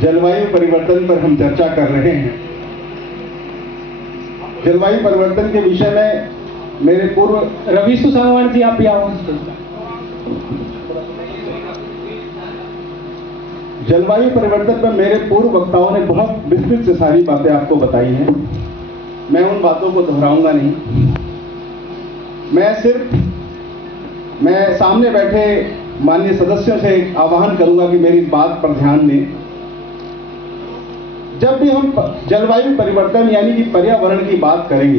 जलवायु परिवर्तन पर हम चर्चा कर रहे हैं। जलवायु परिवर्तन के विषय में मेरे पूर्व रवि सुसावण जी, आप भी आओ। जलवायु परिवर्तन पर मेरे पूर्व वक्ताओं ने बहुत विस्तृत से सारी बातें आपको बताई हैं। मैं उन बातों को दोहराऊंगा नहीं। मैं सामने बैठे माननीय सदस्यों से आह्वान करूंगा कि मेरी बात पर ध्यान दें। जब भी हम जलवायु परिवर्तन यानी कि पर्यावरण की बात करेंगे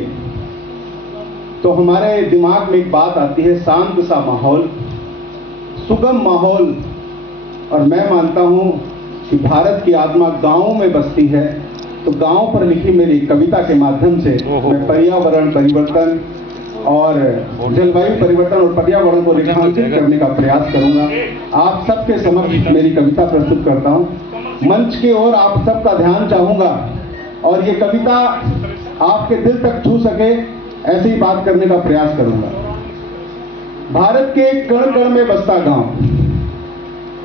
तो हमारे दिमाग में एक बात आती है, शांत सा माहौल, सुगम माहौल। और मैं मानता हूं कि भारत की आत्मा गांवों में बसती है, तो गांव पर लिखी मेरी कविता के माध्यम से मैं पर्यावरण परिवर्तन और जलवायु परिवर्तन और पर्यावरण को रेखांकित करने का प्रयास करूंगा। आप सबके समक्ष मेरी कविता प्रस्तुत करता हूं। मंच की ओर आप सबका ध्यान चाहूंगा और ये कविता आपके दिल तक छू सके, ऐसी ही बात करने का प्रयास करूंगा। भारत के कण कण में बसता गांव।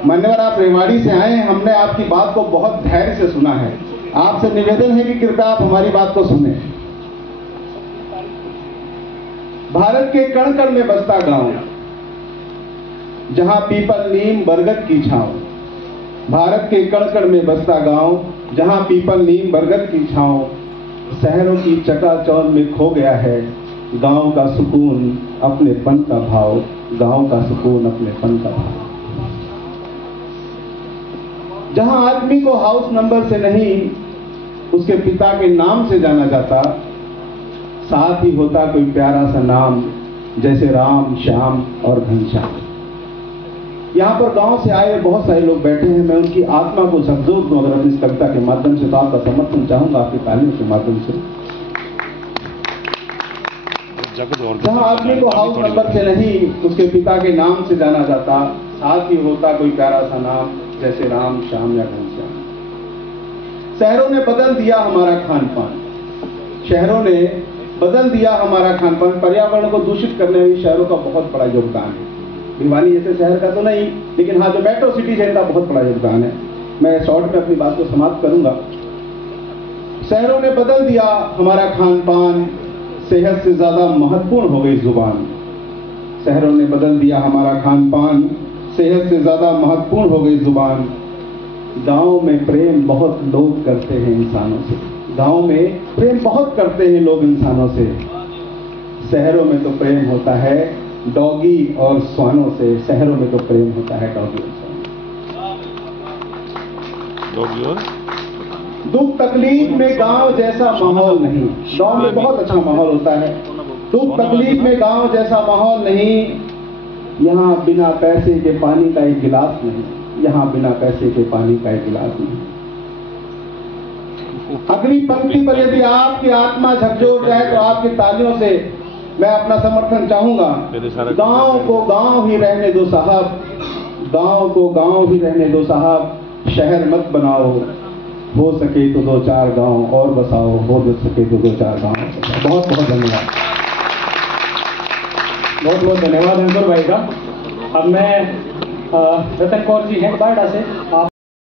मान्यवर, आप रेवाड़ी से आए हैं, हमने आपकी बात को बहुत धैर्य से सुना है। आपसे निवेदन है कि कृपया आप हमारी बात को सुने। भारत के कण कण में बसता गांव, जहां पीपल नीम बरगद की छांव। भारत के कण कण में बसता गांव, जहां पीपल नीम बरगद की छांव। शहरों की चकाचौंध में खो गया है गांव का सुकून, अपनेपन का भाव। गांव का सुकून, अपनेपन का भाव। जहां आदमी को हाउस नंबर से नहीं, उसके पिता के नाम से जाना जाता, साथ ही होता कोई प्यारा सा नाम, जैसे राम, श्याम और घनश्याम। यहाँ पर गांव से आए बहुत सारे लोग बैठे हैं। मैं उनकी आत्मा को झकझोर दूं अगर अपनी इस कविता के माध्यम से, तो आपका समर्थन चाहूंगा आपकी तालियों के माध्यम से। जहाँ आदमी को हाउस नंबर से नहीं, उसके पिता के नाम से जाना जाता, साथ ही होता कोई प्यारा सा नाम, जैसे राम, श्याम या घनश्याम। शहरों ने बदल दिया हमारा खान पान। शहरों ने बदल दिया हमारा खान पान। पर्यावरण को दूषित करने में शहरों का बहुत बड़ा योगदान है। भिवानी जैसे शहर का तो नहीं, लेकिन हाँ, जो मेट्रो सिटी है इनका बहुत बड़ा योगदान है। मैं शॉर्ट में अपनी बात को समाप्त करूंगा। शहरों ने बदल दिया हमारा खान पान, सेहत से ज्यादा महत्वपूर्ण हो गई जुबान। शहरों ने बदल दिया हमारा खान पान, सेहत से ज्यादा महत्वपूर्ण हो गई जुबान। गांव में प्रेम बहुत लोग करते हैं इंसानों से। गांव में प्रेम बहुत करते हैं लोग इंसानों से। शहरों में तो प्रेम होता है डॉगी और श्वानों से। शहरों में तो प्रेम होता है डॉगी और श्वानों। दुख तकलीफ में गांव जैसा माहौल नहीं। गांव में बहुत अच्छा माहौल होता है। दुख तकलीफ में गांव जैसा माहौल नहीं। यहाँ बिना पैसे के पानी का एक गिलास नहीं। यहाँ बिना पैसे के पानी का एक गिलास नहीं। अगली पंक्ति पर यदि आपकी आत्मा झकझोर जाए तो आपकी तालियों से मैं अपना समर्थन चाहूंगा। गांव को गांव ही रहने दो साहब, गांव को गांव ही रहने दो साहब। शहर मत बनाओ, हो सके तो 2-4 गांव और बसाओ। हो सके तो 2-4 गांव। बहुत बहुत धन्यवाद। बहुत बहुत धन्यवाद अंकुर भाई का। अब मैं रतन कौर जी हैं बायडा से। आप